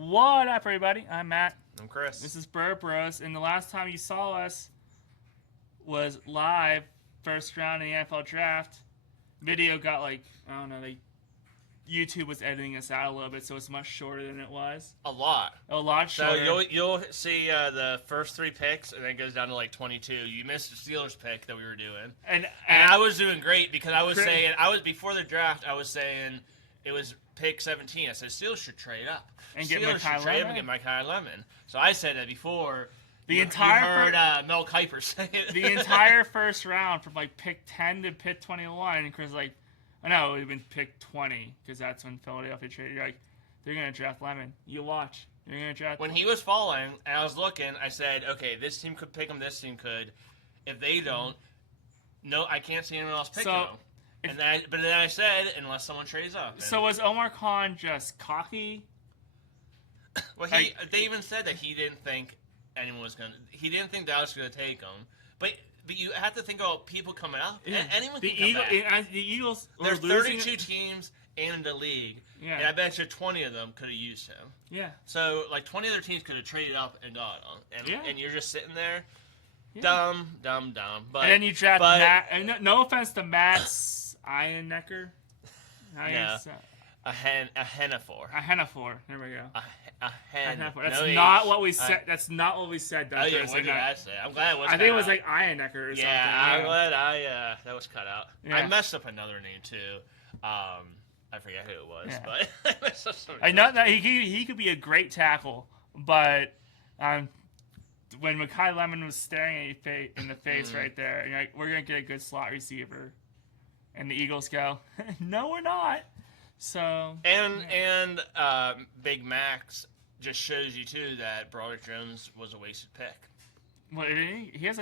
What up, everybody? I'm Matt. I'm Chris. This is Burp Bros, and the last time you saw us was live, first round in the NFL draft. Video got YouTube was editing us out a little bit, so it's much shorter than it was. A lot shorter. So you'll see the first 3 picks, and then it goes down to like 22. You missed the Steelers pick that we were doing, and I was doing great because I was before the draft. I was saying it was pick 17. I said Steelers should trade up and get Mekhi Lemon. So I said that before. You heard Mel Kiper say it. The entire first round from like pick 10 to pick 21, and Chris like. I know it would have been pick 20 because that's when Philadelphia traded. You're like, they're going to draft Lemon. You watch. They're going to draft. When he was falling and I was looking, I said, okay, this team could pick him. This team could. If they don't, no, I can't see anyone else picking him. But then I said, unless someone trades up. So was Omar Khan just cocky? Well, they even said that he didn't think anyone was going to. He didn't think Dallas was going to take him. But you have to think about people coming up. Yeah. Anyone can come back. The Eagles. There's 32 teams in the league, and I bet you 20 of them could have used him. Yeah. So 20 other teams could have traded up and got him, and you're just sitting there, dumb. But and then you draft Matt. And no offense to Matt's Ironnecker. A Hennifer. There we go. A hen. That's not what we said. That's not what we said. Oh yeah, what did I say? I'm glad it was. I think it was like Ironnecker or something. Yeah, I'm glad that was cut out. Yeah. I messed up another name too. I forget who it was, but I messed up something. I know that he could be a great tackle, but when Mekhi Lemon was staring at you in the face right there, you're like, we're gonna get a good slot receiver, and the Eagles go, no, we're not. So and Big Max just shows you too that Broderick Jones was a wasted pick. Well, he has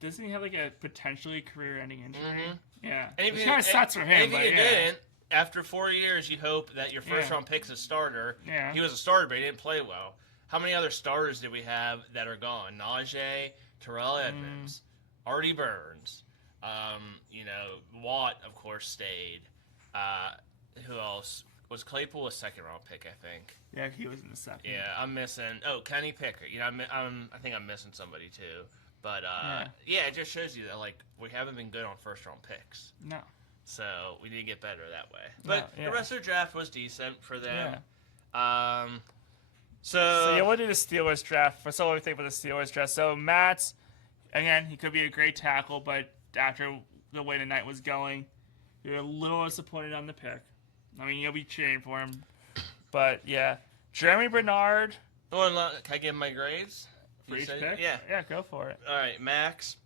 doesn't he have like a potentially career-ending injury? Mm-hmm. Yeah, it kind of sucks for him. If he didn't, after 4 years, you hope that your first-round pick's a starter. Yeah, he was a starter, but he didn't play well. How many other starters did we have that are gone? Najee, Terrell Edmonds, Artie Burns, Watt, of course, stayed. Who else? Was Claypool a second-round pick, I think? Yeah, he was in the second. Yeah, I'm missing... Oh, Kenny Pickett. I think I'm missing somebody, too. But, it just shows you that, we haven't been good on first-round picks. No. So, we need to get better that way. But the rest of the draft was decent for them. Yeah. So we'll do the Steelers draft. That's all we think about the Steelers draft. So, Matt's, again, he could be a great tackle, but after the way the night was going... You're a little disappointed on the pick. I mean, you'll be cheering for him. But, yeah. Jeremy Bernard. Can I give my grades? For each pick? Yeah. Yeah, go for it. All right, Max,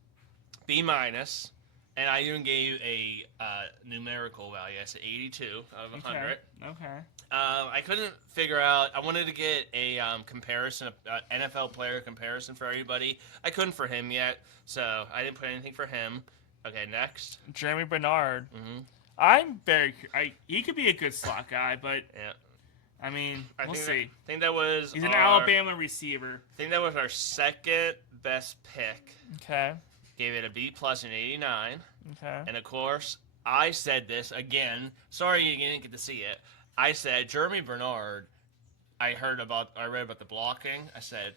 B-. And I even gave a numerical value. I said 82 out of 100. Okay. I couldn't figure out. I wanted to get a comparison, NFL player comparison for everybody. I couldn't for him yet, so I didn't put anything for him. Okay, next. Jeremy Bernard. Mm-hmm. He could be a good slot guy, but I mean, we'll see. I think that was. He's an Alabama receiver. I think that was our second best pick. Okay. Gave it a B+ and 89. Okay. And of course, I said this again. Sorry you didn't get to see it. I said Jeremy Bernard. I read about the blocking. I said,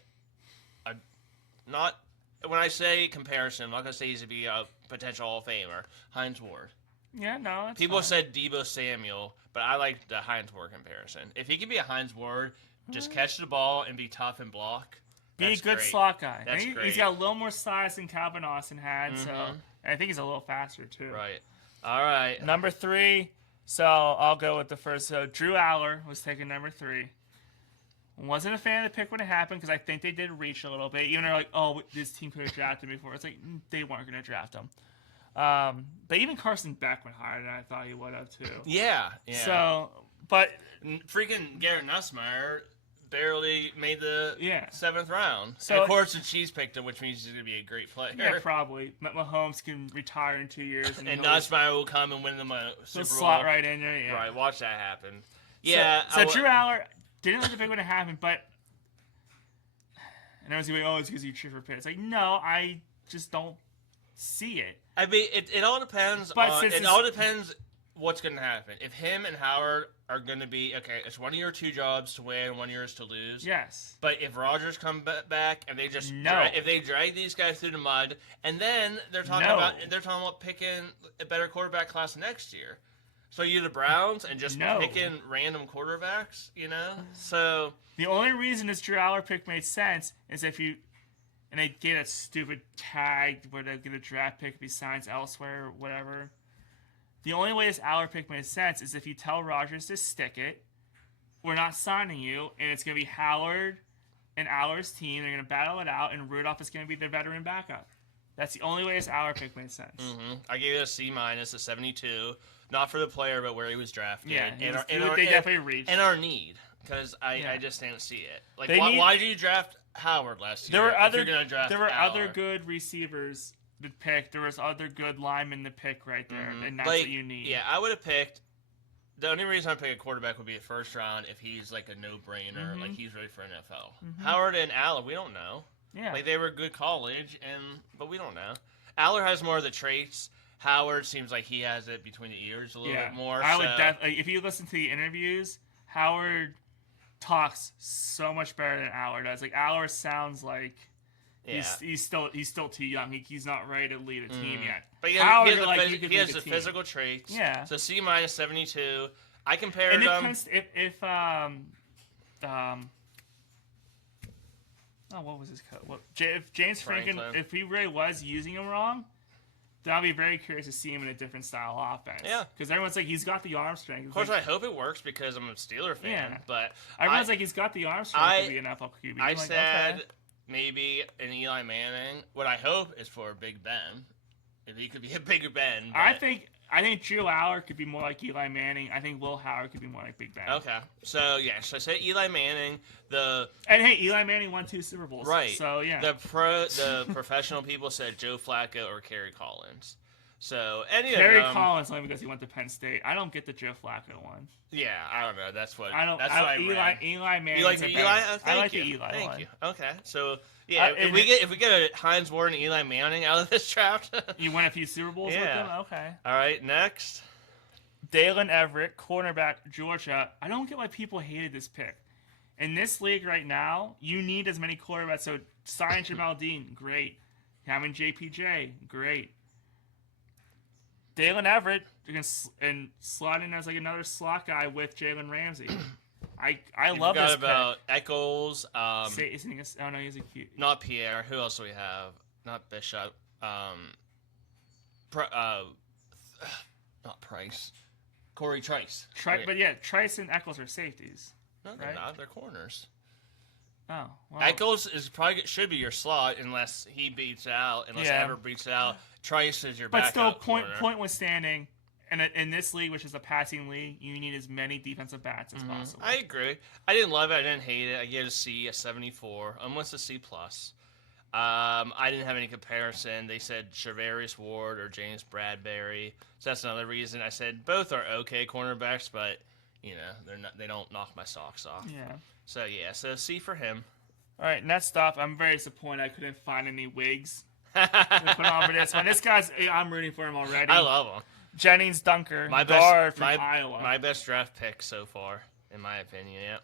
when I say comparison, I'm not gonna say he's gonna be a potential Hall of Famer. Hines Ward. Yeah, no. That's People fine. said Deebo Samuel, but I like the Hines Ward comparison. If he can be a Hines Ward, just catch the ball and be tough and block. Be a good great. slot guy. That's great. He's got a little more size than Calvin Austin had, so and I think he's a little faster too. Right. All right. Number 3. So I'll go with the first. So Drew Aller was taking number 3. Wasn't a fan of the pick when it happened because I think they did reach a little bit. Even they're like, oh, this team could have drafted him before. It's like they weren't going to draft him. But even Carson Beck went higher than I thought he would have too. Yeah. So, but freaking Garrett Nussmeier barely made the 7th round. So, and of course, the Chiefs picked him, which means he's going to be a great player. Yeah, probably. Mahomes can retire in 2 years. And Nussmeier will come and win them a Super Bowl. Slot right in there, yeah. Right, watch that happen. Yeah. So Drew Aller didn't like the pick when it happened, but... And I was like, oh, it's because you cheer for Pitt. It's like, no, I just don't see it. I mean, it all depends. But it all depends what's going to happen. If him and Howard are going to be, okay, it's one of your 2 jobs to win, one of yours to lose. Yes. But if Rodgers come back and they just if they drag these guys through the mud, and then they're talking about picking a better quarterback class next year. So you're the Browns and just picking random quarterbacks, So the only reason this Drew Aller pick made sense is if you and they get a stupid tag where they get a draft pick if he signs elsewhere or whatever. The only way this Aller pick made sense is if you tell Rodgers to stick it, we're not signing you, and it's going to be Howard and Aller's team. They're going to battle it out, and Rudolph is going to be their veteran backup. That's the only way this Aller pick made sense. Mm-hmm. I gave it a C-, a 72. Not for the player, but where he was drafted. Yeah, they definitely reached. And our need, because I just didn't see it. Like, why did you draft Howard last year? There were other good receivers to pick. There was other good linemen to pick right there, and that's what you need. Yeah, I would have picked. The only reason I'd pick a quarterback would be a first round if he's like a no-brainer, like he's ready for NFL. Howard and Aller, we don't know. Yeah, like they were good college, but we don't know. Aller has more of the traits. Howard seems like he has it between the ears a little bit more. I would definitely, if you listen to the interviews, Howard talks so much better than Aller does. Like Aller sounds like he's still too young. He's not ready to lead a team yet. But he has the physical traits. Yeah. So C-, 72. I compared him. What was his code? If James Franklin, if he really was using him wrong, then I'll be very curious to see him in a different style offense. Yeah. Because everyone's like, he's got the arm strength. Of course, I hope it works because I'm a Steeler fan. Yeah. But everyone's like, he's got the arm strength to be an NFL QB. I said maybe an Eli Manning. What I hope is for Big Ben. If he could be a bigger Ben. But I think Drew Aller could be more like Eli Manning. I think Will Howard could be more like Big Ben. Okay. So, so I say Eli Manning. And hey, Eli Manning won 2 Super Bowls. Right. So, yeah. The professional people said Joe Flacco or Kerry Collins. So, Kerry Collins only because he went to Penn State. I don't get the Joe Flacco one. Yeah, I don't know. That's what Eli Manning. You like the Eli? Oh, I like the Eli Thank one. You. Okay. So, yeah, if we get a Hines Ward and Eli Manning out of this draft, you win a few Super Bowls with them? Okay. All right, next. Dalen Everett, cornerback, Georgia. I don't get why people hated this pick. In this league right now, you need as many quarterbacks. So, sign Jamal Dean, great. Having JPJ, great. Dalen Everett, you can slot in as like another slot guy with Jalen Ramsey. I love this pick. About Eccles. Oh no, he's a cute. Not Pierre. Who else do we have? Not Bishop. Not Price. Corey Trice. But yeah, Trice and Eccles are safeties. No, they're not. They're corners. Oh, well. Eccles should be your slot unless he beats it out. Unless Everett beats it out. Trice is your backup. But still, point withstanding. And in this league, which is a passing league, you need as many defensive backs as possible. I agree. I didn't love it. I didn't hate it. I gave it a C, a 74, almost a C+. I didn't have any comparison. They said Charvarius Ward or James Bradbury. So that's another reason. I said both are okay cornerbacks, but they don't knock my socks off. Yeah. So C for him. All right, next up, I'm very disappointed I couldn't find any wigs to put on for this one. This guy's, I'm rooting for him already. I love him. Jennings Dunker, guard from Iowa. My best draft pick so far, in my opinion, yeah.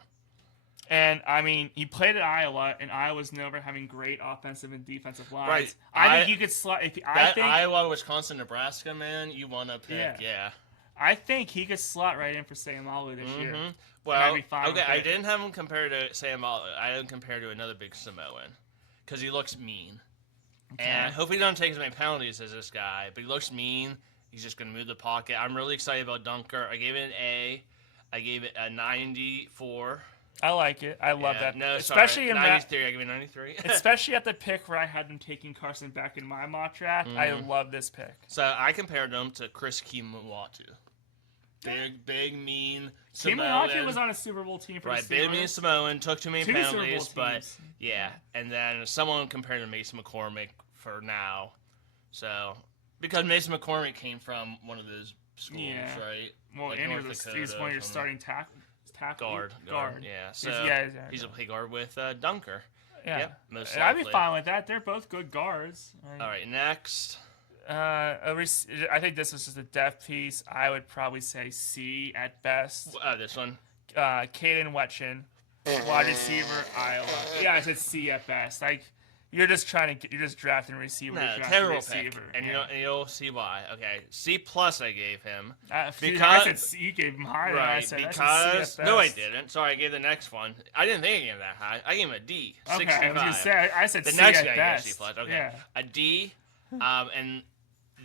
And, I mean, he played at Iowa, and Iowa's known for having great offensive and defensive lines. Right. I think you could slot... Iowa, Wisconsin, Nebraska, man, you want to pick, yeah. I think he could slot right in for Sayamalu this year. Well, okay, I didn't have him compared to Sayamalu. I had him compared to another big Samoan, because he looks mean. Okay. And hopefully he doesn't take as many penalties as this guy, but he looks mean. He's just going to move the pocket. I'm really excited about Dunker. I gave it an A. I gave it a 94. I like it. I love that. No, especially sorry. 93. I give it 93. Especially at the pick where I had them taking Carson back in my mock draft. I love this pick. So I compared them to Chris Kimawatu. Big, mean Samoan. Kimawatu was on a Super Bowl team for the Steelers. Big, mean Samoan. Took too many penalties, but yeah. And then someone compared to Mason McCormick for now. So... Because Mason McCormick came from one of those schools, right? Well, like and he's one of your starting tackle. Guard, yeah. So he's a play guard with Dunker. Yeah. Yep, most I'd be fine with that. They're both good guards. All right, next. I think this was just a depth piece. I would probably say C at best. This one. Caden Wetchin, wide receiver, Iowa. Yeah, I said C at best. Like, you're just drafting a receiver. No, terrible pick. And you'll see why. Okay, C plus I gave him because I said C, you gave him higher. Right, I said, because no, I didn't. Sorry, I gave the next one. I didn't think I gave him that high. I gave him a D. Okay, 65. I said the C next at guy best. gave C plus. Okay, yeah. A D. And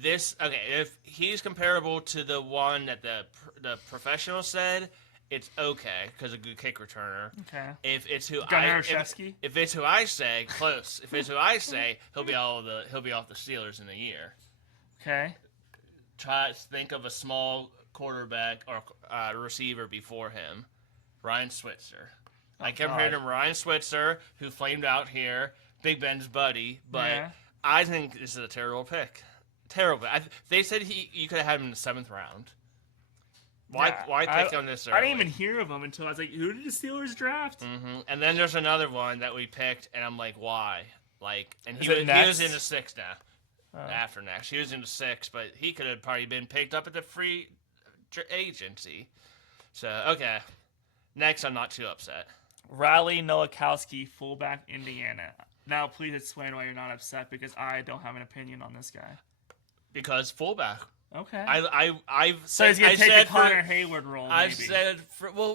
this if he's comparable to the one that the professional said, it's okay because a good kick returner. Okay. If it's who if it's who I say, close. If it's who I say, he'll be off the Steelers in a year. Okay. Try to think of a small quarterback or receiver before him. Ryan Switzer. I compared him to Ryan Switzer, who flamed out here, Big Ben's buddy, but I think this is a terrible pick. Terrible. They said you could have had him in the 7th round. Why pick him this early? I didn't even hear of him until I was like, who did the Steelers draft? Mm-hmm. And then there's another one that we picked, and I'm like, why? Like, and he was in the 6th now. After next. He was in the 6th, but he could have probably been picked up at the free agency. So, okay. Next, I'm not too upset. Riley Nowakowski, fullback, Indiana. Now, please explain why you're not upset, because I don't have an opinion on this guy. Because fullback. Okay. So he's going to take the Connor Hayward role, maybe. I've said,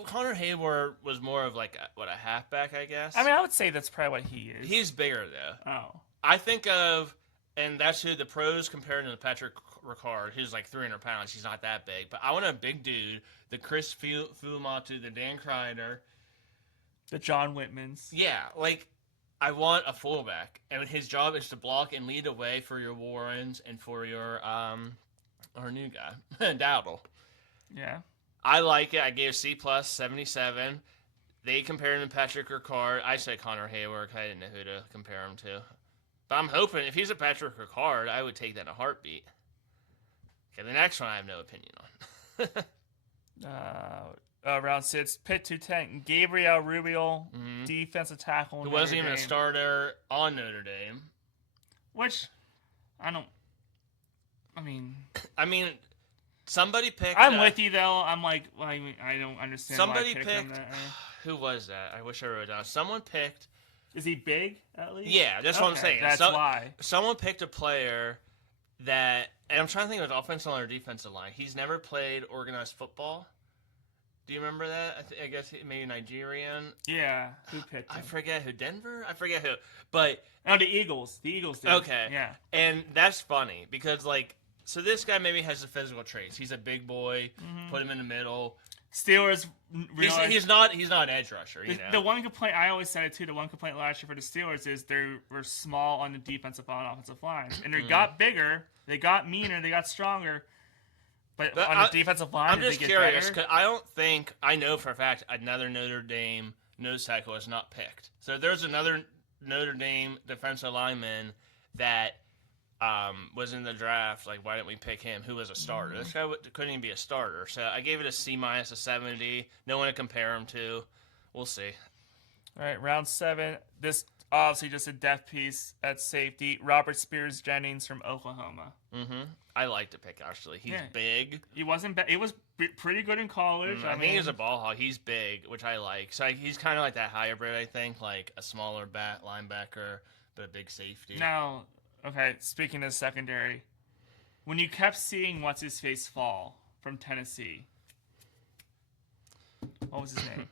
Connor Hayward was more of like a halfback, I guess. I mean, I would say that's probably what he is. He's bigger, though. Oh. I think of, and that's who the pros compared to Patrick Ricard, who's like 300 pounds. He's not that big. But I want a big dude, the Chris Fulmatu, the Dan Kreider. The John Whitmans. Yeah, like, I want a fullback. And his job is to block and lead the way for your Warrens and for your, our new guy, Dowdle. Yeah. I like it. I gave C plus 77. They compared him to Patrick Ricard. I said Connor Hayward. I didn't know who to compare him to. But I'm hoping if he's a Patrick Ricard, I would take that in a heartbeat. Okay, the next one I have no opinion on. Round 6, Pitt 210, Gabriel Rubio, defensive tackle. Who wasn't even a starter on Notre Dame. Which, I mean, somebody picked. I'm with you though. I'm like, I don't understand. Somebody why I picked. Who was that? I wish I wrote it down. Someone picked. Is he big at least? Yeah, that's what I'm saying. That's why. Someone picked a player that, and I'm trying to think of his offensive line or defensive line. He's never played organized football. Do you remember that? I guess maybe Nigerian. Yeah. Who picked him? I forget who. Denver? I forget who. But the Eagles. The Eagles did. Okay. Yeah. And that's funny because so this guy maybe has the physical traits. He's a big boy. Put him in the middle. Steelers. He's not an edge rusher. The one complaint, I always said it too. The one complaint last year for the Steelers is they were small on the defensive and offensive line, and they got bigger, they got meaner, they got stronger. But on the defensive line, I'm just curious because I know for a fact another Notre Dame nose tackle is not picked. So there's another Notre Dame defensive lineman that was in the draft. Like, why didn't we pick him? Who was a starter? This guy couldn't even be a starter. So I gave it a C minus, a 70. No one to compare him to. We'll see. All right, round 7. This obviously just a depth piece at safety. Robert Spears Jennings from Oklahoma. I like the pick actually. He's big. He wasn't bad. He was pretty good in college. I think he's a ball hog. He's big, which I like. So he's kind of like that hybrid. I think like a smaller linebacker, but a big safety. Now, okay. Speaking of secondary, when you kept seeing what's his face fall from Tennessee, what was his name?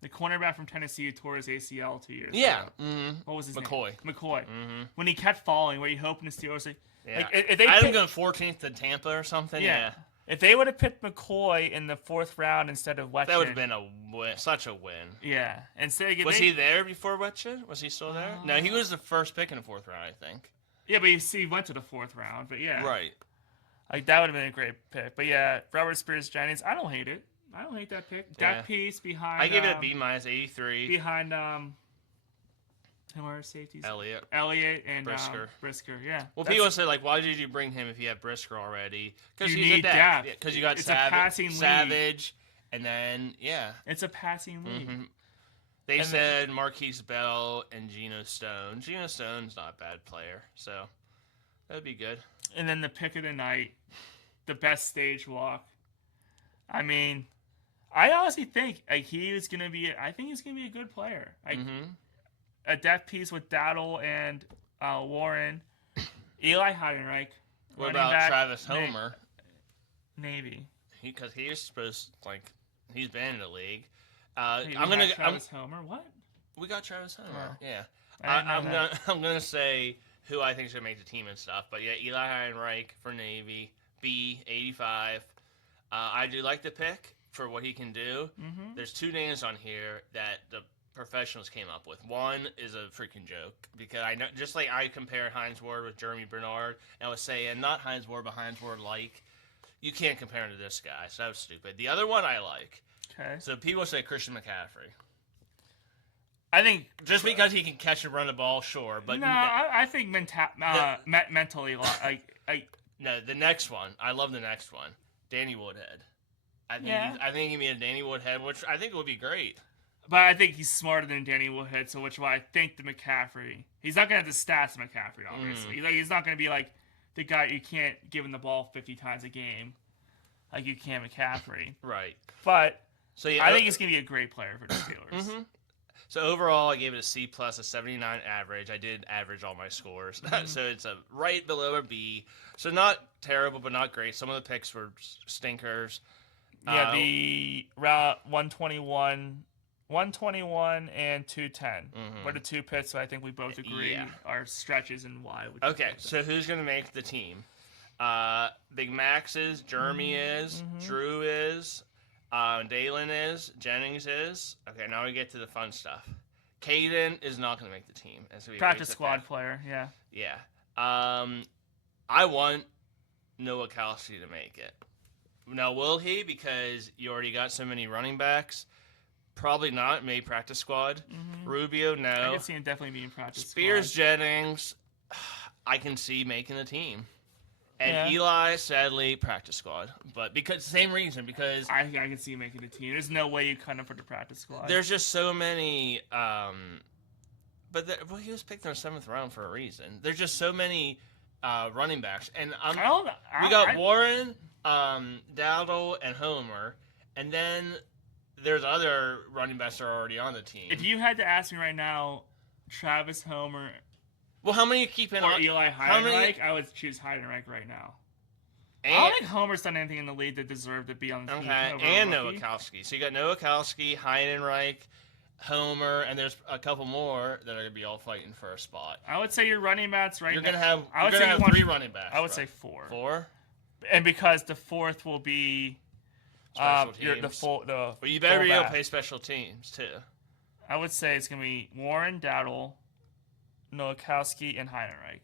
The cornerback from Tennessee who tore his ACL 2 years ago. What was his name? McCoy. When he kept falling, were you hoping the Steelers? Yeah. If they had him going 14th to Tampa or something. Yeah. If they would have picked McCoy in the 4th round instead of Wetchin, that would have been such a win. Yeah. Was he there before Wetchin? Was he still there? No, he was the first pick in the 4th round, I think. Yeah, but he went to the 4th round. But yeah. Right. Like that would have been a great pick. But yeah, Robert Spears Jennings, I don't hate it. I don't hate that pick. That piece behind. I gave it a B minus 83. Behind who are safeties? Elliott and Brisker. Yeah. Well, people say why did you bring him if you have Brisker already? Because you need depth. Because you got Savage, and then it's a passing league. They said Marquise Bell and Geno Stone. Geno Stone's not a bad player, so that would be good. And then the pick of the night, the best stage walk. I mean, I honestly think he is going to be. I think he's going to be a good player. A depth piece with Dowdle and Warren, Eli Heidenreich. What about back, Travis Homer? Navy. Because he's supposed he's been in the league. Travis Homer. What? We got Travis Homer. Oh. Yeah. I'm gonna say who I think should make the team and stuff. But yeah, Eli Heidenreich for Navy. B 85. I do like the pick for what he can do. Mm-hmm. There's 2 names on here that the professionals came up with. One is a freaking joke because I know, just like I compared Hines Ward with Jeremy Bernard, and I was saying not Hines Ward, but Hines Ward you can't compare him to this guy. So that was stupid. The other one I like. Okay. So people say Christian McCaffrey. I think just because he can catch and run the ball, sure, but no, I think mentally no, the next one. I love the next one. Danny Woodhead. I think he made a Danny Woodhead, which I think would be great. But I think he's smarter than Danny Woodhead, so which why I think the McCaffrey. He's not gonna have the stats of McCaffrey, obviously. He's not gonna be like the guy you can't give him the ball 50 times a game, like you can McCaffrey. Right. But so yeah, I think he's gonna be a great player for the Steelers. Mm-hmm. So overall, I gave it a C+, a 79 average. I did average all my scores. So it's a right below a B. So not terrible, but not great. Some of the picks were stinkers. Yeah, the route 121 and 210 were the 2 picks, so I think we both agree are stretches and why. Okay, so who's going to make the team? Big Max is, Jeremy is, Drew is, Dalen is, Jennings is. Okay, now we get to the fun stuff. Caden is not going to make the team. Practice squad player, yeah. Yeah. I want Noah Kelsey to make it. Now, will he? Because you already got so many running backs. Probably not. Maybe practice squad. Rubio, no. I can see him definitely being practice Spears, squad. Jennings, I can see making the team. And Eli, sadly, practice squad. But because same reason, because I can see him making the team. There's no way you cut him for the practice squad. There's just so many. But he was picked in the 7th round for a reason. There's just so many running backs, and we got Warren, Dowdle, and Homer, and then there's other running backs that are already on the team. If you had to ask me right now, Travis Homer. Well, how many you keep in? Or Eli Heidenreich, I would choose Heidenreich right now. I don't think Homer's done anything in the league that deserved to be on the team. Okay, and Nowakowski. So you got Nowakowski, Heidenreich, Homer, and there's a couple more that are going to be all fighting for a spot. I would say your running backs right now. You're going to have 3 running backs. I would say 4. 4? And because the 4th will be special teams. But you better be able to play special teams, too. I would say it's going to be Warren, Dowdle, Nowakowski, and Heidenreich.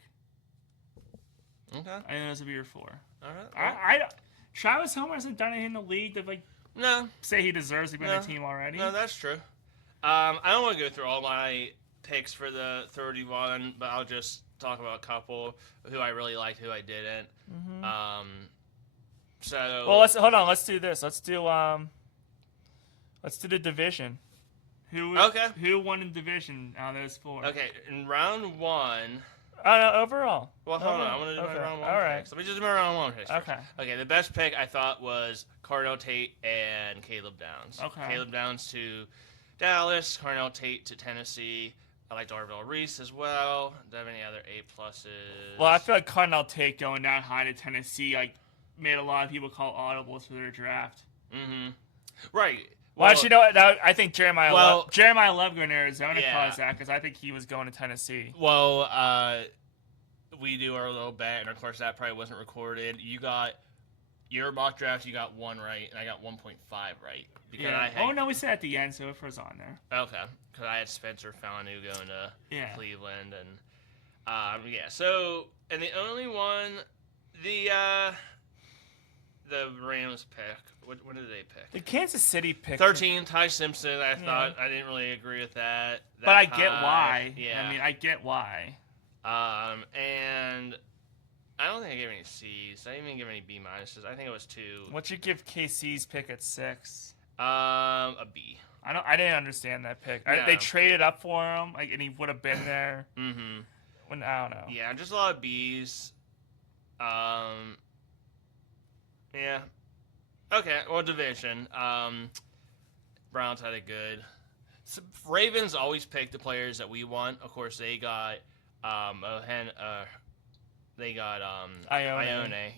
Okay. I think those would be your 4. All right. Travis Homer hasn't done anything in the league that say he deserves to be on the team already. No, that's true. I don't want to go through all my picks for the 31, but I'll just talk about a couple who I really liked, who I didn't. Hold on. Let's do this. Let's do the division. Who won the division out of those 4? Okay, in round 1. Overall. Well, hold on. I want to do my round 1 all right. picks. Let me just do my round 1 picks. Okay. Okay, the best pick I thought was Cardell Tate and Caleb Downs. Okay. Caleb Downs to Dallas, Cardell Tate to Tennessee. I like Darvell Reese as well. Do I have any other A+s? Well, I feel like Cardell Tate going that high to Tennessee made a lot of people call audibles for their draft. Right. Well, actually, I think Jeremiah Love going to Arizona caused that because I think he was going to Tennessee. Well, we do our little bet, and of course that probably wasn't recorded. You got your mock draft, you got 1 right, and I got 1.5 right. No, we said at the end, so it was on there. Okay, because I had Spencer Fanu going to Cleveland, and So, and the only one, the Rams pick. What did they pick? The Kansas City pick. 13, Ty Simpson. I thought I didn't really agree with that. But I get why. Yeah. I mean, I get why. And I don't think I gave any C's. I didn't even give any B minuses. I think it was 2. What'd you give KC's pick at 6? A B. I didn't understand that pick. No. They traded up for him, and he would have been there. I don't know. Yeah, just a lot of B's. Yeah. Okay. Well, division. Browns had a good. Ravens always pick the players that we want. Of course, they got Ione,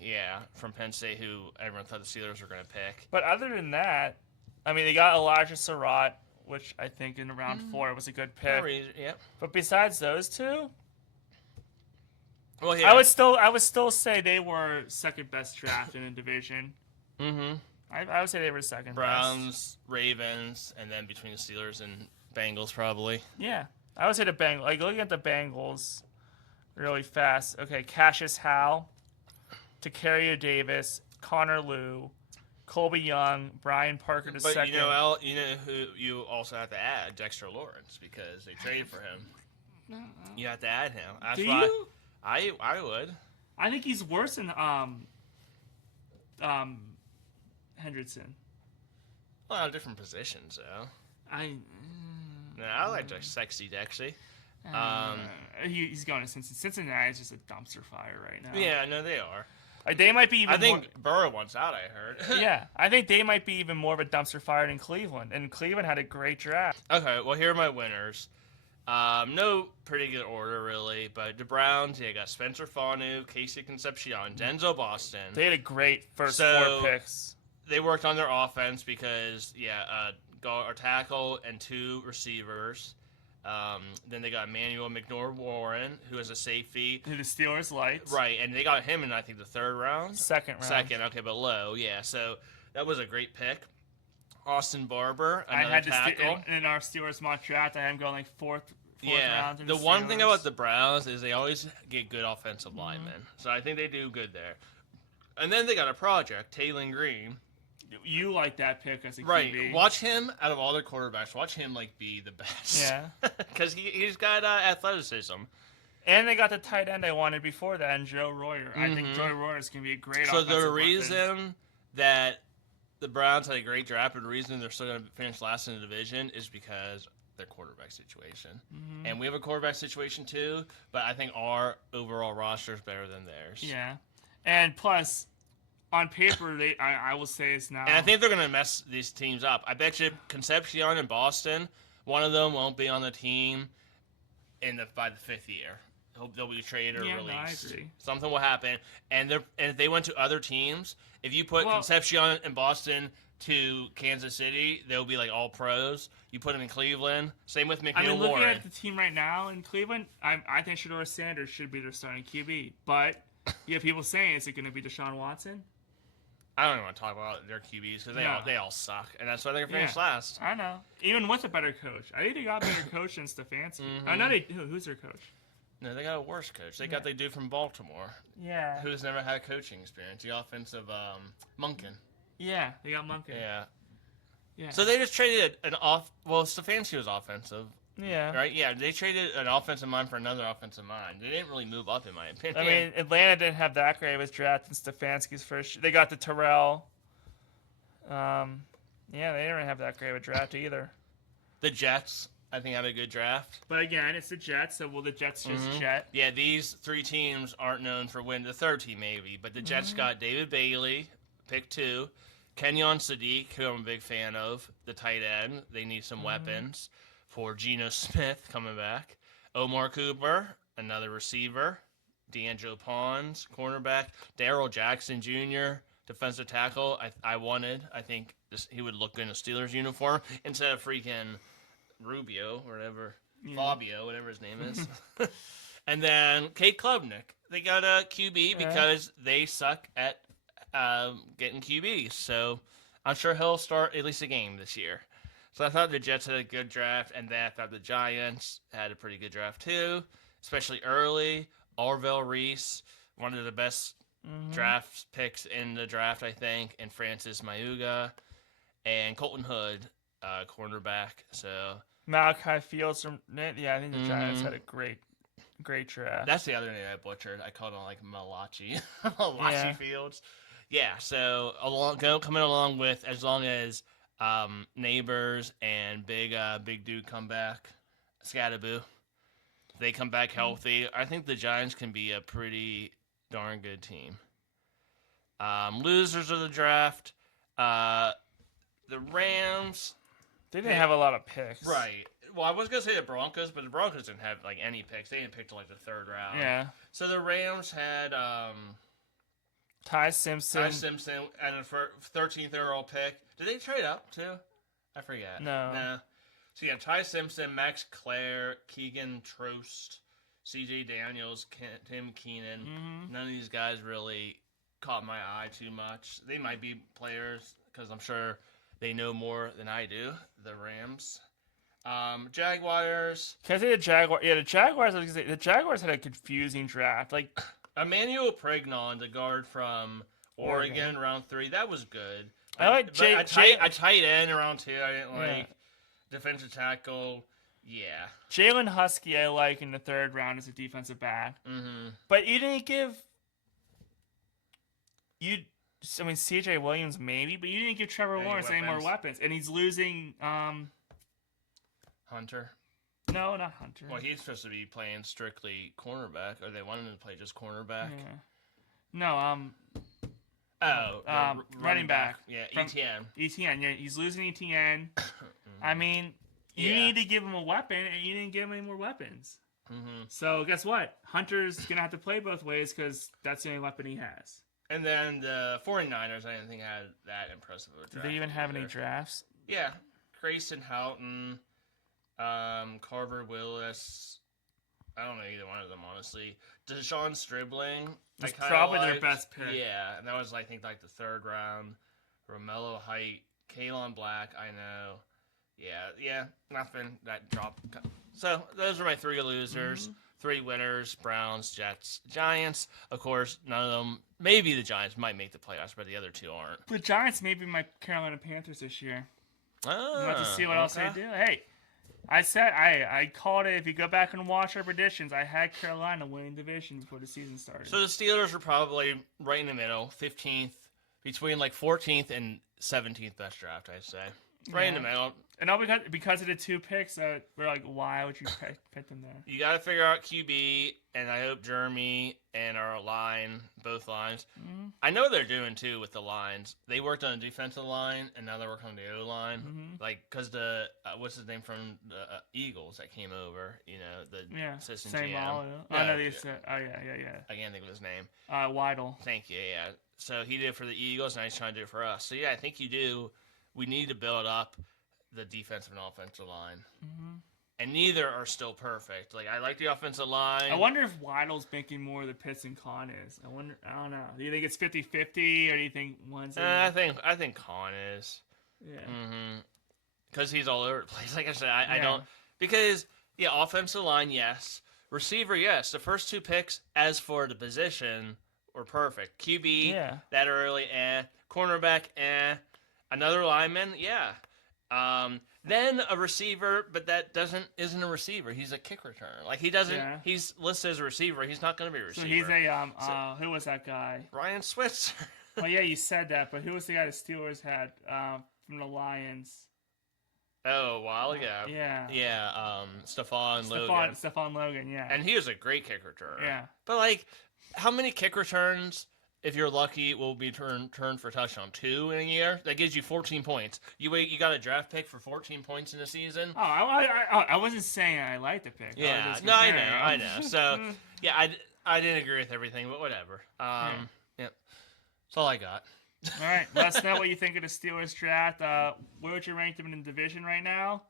yeah, from Penn State, who everyone thought the Steelers were going to pick. But other than that, I mean, they got Elijah Surratt, which I think in round 4 was a good pick. Yeah. But besides those two, well, yeah. I would still say they were second best draft in a division. Mm-hmm. I would say they were second Browns, best. Ravens, and then between the Steelers and Bengals, probably. Yeah, I would say the Bengals. Like looking at the Bengals, really fast. Okay, Cassius Howe, Tacario Davis, Connor Lew, Colby Young, Brian Parker II. But you know who you also have to add? Dexter Lawrence, because they traded for him. You have to add him. That's Do why you? I would. I think he's worse than Hendrickson. Well, different positions though. I like sexy Dexy. He's going to Cincinnati. Cincinnati is just a dumpster fire right now. Yeah, no, they are. They might be even. I think Burrow wants out. I heard. Yeah, I think they might be even more of a dumpster fire than Cleveland. And Cleveland had a great draft. Okay, well here are my winners. No pretty good order really, but the Browns, they got Spencer Fanu, Casey Concepcion, Denzel Boston. They had a great first 4 picks. They worked on their offense because guard, tackle, and 2 receivers. Then they got Emmanuel McNor-Warren, who is a safety. Who the Steelers liked. Right, and they got him in, I think, the 3rd round? Second round. Second, okay, but low, yeah. So that was a great pick. Austin Barber, another I had tackle. In our Steelers mock draft, I had him going like fourth round. The one thing about the Browns is they always get good offensive linemen. So I think they do good there. And then they got a project, Taylon Green. You like that pick as a QB. Right. Watch him, out of all their quarterbacks, watch him be the best. Yeah. Because he's got athleticism. And they got the tight end they wanted before that, and Joe Royer. I think Joe Royer is going to be a great offensive weapon. So the reason that the Browns had a great draft, and the reason they're still going to finish last in the division is because their quarterback situation. Mm-hmm. And we have a quarterback situation too, but I think our overall roster is better than theirs. Yeah. And plus, on paper, I will say it's now. And I think they're going to mess these teams up. I bet you Concepcion and Boston, one of them won't be on the team by the 5th year. They'll be traded or released. No, I agree. Something will happen. And if they went to other teams, if you put Concepcion and Boston to Kansas City, they'll be like all pros. You put them in Cleveland. Same with McNeil Warren. Looking at the team right now in Cleveland, I think Shedeur Sanders should be their starting QB. But you have people saying, is it going to be Deshaun Watson? I don't even want to talk about their QBs because they all suck, and that's why they're finished last. I know. Even with a better coach, I think they got a better coach than Stefanski. Mm-hmm. I know they do. Who's their coach? No, they got a worse coach. They got the dude from Baltimore. Yeah. Who's never had coaching experience. The offensive Munkin. Yeah, they got Munkin. Yeah. So they just traded Stefanski was offensive. Yeah. Right? Yeah, they traded an offensive mind for another offensive mind. They didn't really move up, in my opinion. I mean, Atlanta didn't have that great of a draft in Stefanski's first. They got the Terrell. They didn't really have that great of a draft either. The Jets, I think, had a good draft. But again, it's the Jets, so will the Jets just jet? Yeah, these 3 teams aren't known for winning. The 3rd team, maybe. But the Jets got David Bailey, pick 2. Kenyon Sadiq, who I'm a big fan of, the tight end. They need some weapons for Geno Smith coming back. Omar Cooper, another receiver. D'Angelo Pons, cornerback. Darrell Jackson Jr., defensive tackle. I think he would look good in a Steelers uniform instead of freaking Rubio or whatever. Fabio, whatever his name is. And then Kate Klubnik. They got a QB because they suck at getting QBs. So I'm sure he'll start at least a game this year. So I thought the Jets had a good draft, and then I thought the Giants had a pretty good draft too, especially early. Orville Reese, one of the best draft picks in the draft, I think, and Francis Mayuga, and Colton Hood, cornerback. So Malachi Fields from I think the Giants had a great draft. That's the other name I butchered. I called him Malachi Fields. Yeah. So coming along with as long as Neighbors and big dude come back, Scattaboo. They come back healthy. I think the Giants can be a pretty darn good team. Losers of the draft. The Rams. They didn't have a lot of picks. Right. Well, I was going to say the Broncos, but the Broncos didn't have like any picks. They didn't pick till like the third round. Yeah. So the Rams had Ty Simpson. And a 13th overall pick. Did they trade up too? I forget. No. So you have Ty Simpson, Max Clare, Keegan Trost, C.J. Daniels, Tim Keenan. Mm-hmm. None of these guys really caught my eye too much. They might be players because I'm sure they know more than I do. The Rams. Jaguars. Can I say the Jaguars? Yeah, the Jaguars. The Jaguars had a confusing draft. Like Emmanuel Pregnon, the guard from Oregon, round 3. That was good. I like a tight end around 2. I didn't like defensive tackle. Yeah. Jalen Husky, I like in the 3rd round as a defensive back. Mm-hmm. But you didn't give. C.J. Williams maybe, but you didn't give Trevor Lawrence any more weapons, and he's losing. Hunter. No, not Hunter. Well, he's supposed to be playing strictly cornerback, or they wanted him to play just cornerback. Yeah. No, running back. Yeah, Etienne. Etienne, yeah, he's losing Etienne. I mean, you need to give him a weapon, and you didn't give him any more weapons. Mm-hmm. So guess what? Hunter's going to have to play both ways because that's the only weapon he has. And then the 49ers, I didn't think had that impressive of a draft. Did they even have any drafts? Yeah. Grayson Houghton, Carver Willis. I don't know either one of them, honestly. Deshaun Stribling. It's probably their best pick. Yeah, and that was, I think, like the 3rd round. Romello Height, Kalen Black, I know. Yeah, nothing. That drop. So, those are my 3 losers. Mm-hmm. 3 winners, Browns, Jets, Giants. Of course, none of them. Maybe the Giants might make the playoffs, but the other 2 aren't. The Giants may be my Carolina Panthers this year. We'll have to see what else they do. Hey, I said I called it. If you go back and watch our predictions, I had Carolina winning division before the season started. So the Steelers are probably right in the middle, 15th, between like 14th and 17th best draft, I'd say. Right in the middle. And all because of the 2 picks, we're like, why would you pick them there? You got to figure out QB, and I hope Jeremy and our line, both lines. Mm-hmm. I know they're doing, too, with the lines. They worked on the defensive line, and now they're working on the O-line. Mm-hmm. Like, because the, what's his name from the Eagles that came over, the assistant GM. I know these. Yeah. I can't think of his name. Weidel. Thank you, yeah. So he did it for the Eagles, and now he's trying to do it for us. So, yeah, I think you do. We need to build up the defensive and offensive line. Mm-hmm. And neither are still perfect. Like, I like the offensive line. I wonder if Weidel's making more than Pitts and Khan is. I don't know. Do you think it's 50-50, or do you think one's... I think Khan is. Yeah. Mm-hmm. Because he's all over the place. Like I said, I don't... Because, offensive line, yes. Receiver, yes. The first 2 picks, as for the position, were perfect. QB, that early, Cornerback, Another lineman, then a receiver, but that isn't a receiver. He's a kick returner. Like, he doesn't. Yeah. He's listed as a receiver. He's not going to be a receiver. So he's a who was that guy? Ryan Switzer. Well, yeah, you said that, but who was the guy the Steelers had from the Lions? Oh, a while ago. Yeah. Yeah. Stephon Logan. Stephon Logan. Yeah. And he was a great kick returner. Yeah. But like, how many kick returns? If you're lucky, will be turned for a touchdown. 2 in a year. That gives you 14 points. You got a draft pick for 14 points in a season. Oh, I wasn't saying I liked the pick. Yeah, no, I know. So, yeah, I didn't agree with everything, but whatever. Yeah, that's all I got. All right, let us know what you think of the Steelers draft. Where would you rank them in the division right now?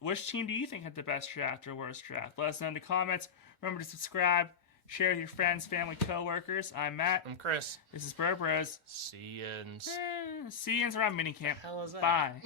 Which team do you think had the best draft or worst draft? Let us know in the comments. Remember to subscribe. Share with your friends, family, co-workers. I'm Matt. I'm Chris. This is Bro Bros. See yins. See yins around minicamp. How was that? Bye.